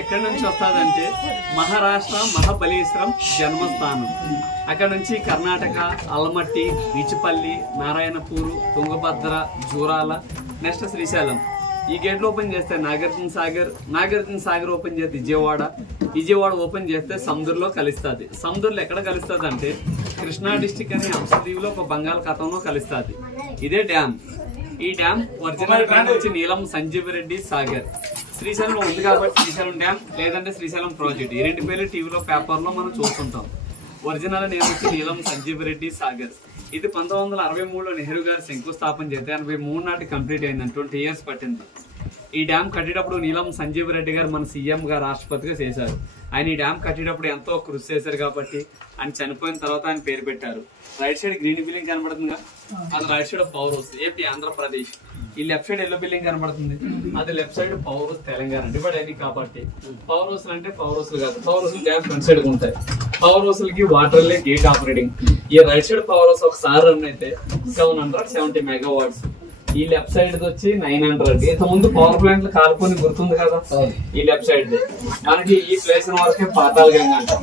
ఎక్కడి నుంచి వస్తాదంటే మహారాష్ట్ర మహాబలేశ్వరం జన్మస్థానం. అక్కడ నుంచి కర్ణాటక అల్లమట్టి, బీచుపల్లి, నారాయణపూర్, తుంగభద్ర, జూరాల, నెక్స్ట్ శ్రీశైలం. ఈ గేట్లు ఓపెన్ చేస్తే నాగార్జున సాగర్ ఓపెన్ చేస్తే విజయవాడ ఓపెన్ చేస్తే సముద్రంలో కలుస్తుంది. సముద్రంలో ఎక్కడ కలుస్తుంది అంటే కృష్ణా డిస్టిక్ అని హంసదీవులో ఒక బంగాళాఖాతంలో కలుస్తుంది. ఇదే డ్యామ్. ఈ డ్యామ్ ఒరిజినల్ డ్యామ్ వచ్చి నీలం సంజీవ్ రెడ్డి సాగర్. శ్రీశైలం ఉంది కాబట్టి శ్రీశైలం డ్యామ్, లేదంటే శ్రీశైలం ప్రాజెక్ట్. ఈ రెండు పేర్లు టీవీలో పేపర్లో మనం చూస్తుంటాం. ఒరిజినల్ నేమ్ వచ్చి నీలం సంజీవ్ రెడ్డి సాగర్. ఇది 1963లో నెహ్రూ గారు శంకుస్థాపన చేస్తే 83 నాటి కంప్లీట్ అయింది. 20 years పట్టింది. ఈ డ్యామ్ కట్టేటప్పుడు నీలం సంజీవ్ రెడ్డి గారు మన సీఎం గా రాష్ట్రపతిగా చేశారు. ఆయన ఈ డ్యామ్ కట్టేటప్పుడు ఎంతో కృషి చేశారు కాబట్టి ఆయన చనిపోయిన తర్వాత ఆయన పేరు పెట్టారు. రైట్ సైడ్ గ్రీన్ బిల్డింగ్ కనబడుతుందిగా, అది right side power house AP Andhra Pradesh. ఈ లెఫ్ట్ సైడ్ ఎల్లో బిల్డింగ్ కనబడుతుంది, అది left side power house Telangana. Divide అయింది కాబట్టి పవర్ హౌస్ అంటే పవర్ హౌస్ కాదు, power house dam front side ఉంటాయి. పవర్ హౌస్ కి వాటర్ లే గేట్ ఆపరేటింగ్. ఈ రైట్ సైడ్ పవర్ హౌస్ ఒకసారి రన్ అయితే 770 megawatts. ఈ లెఫ్ట్ సైడ్ వచ్చి 900. ఇంత ముందు పవర్ ప్లాంట్లు కాలుకొని గుర్తుంది కదా, ఈ లెఫ్ట్ సైడ్ మనకి ఈ ప్లేస్ వరకే పాతాళ గంగ అంటాం.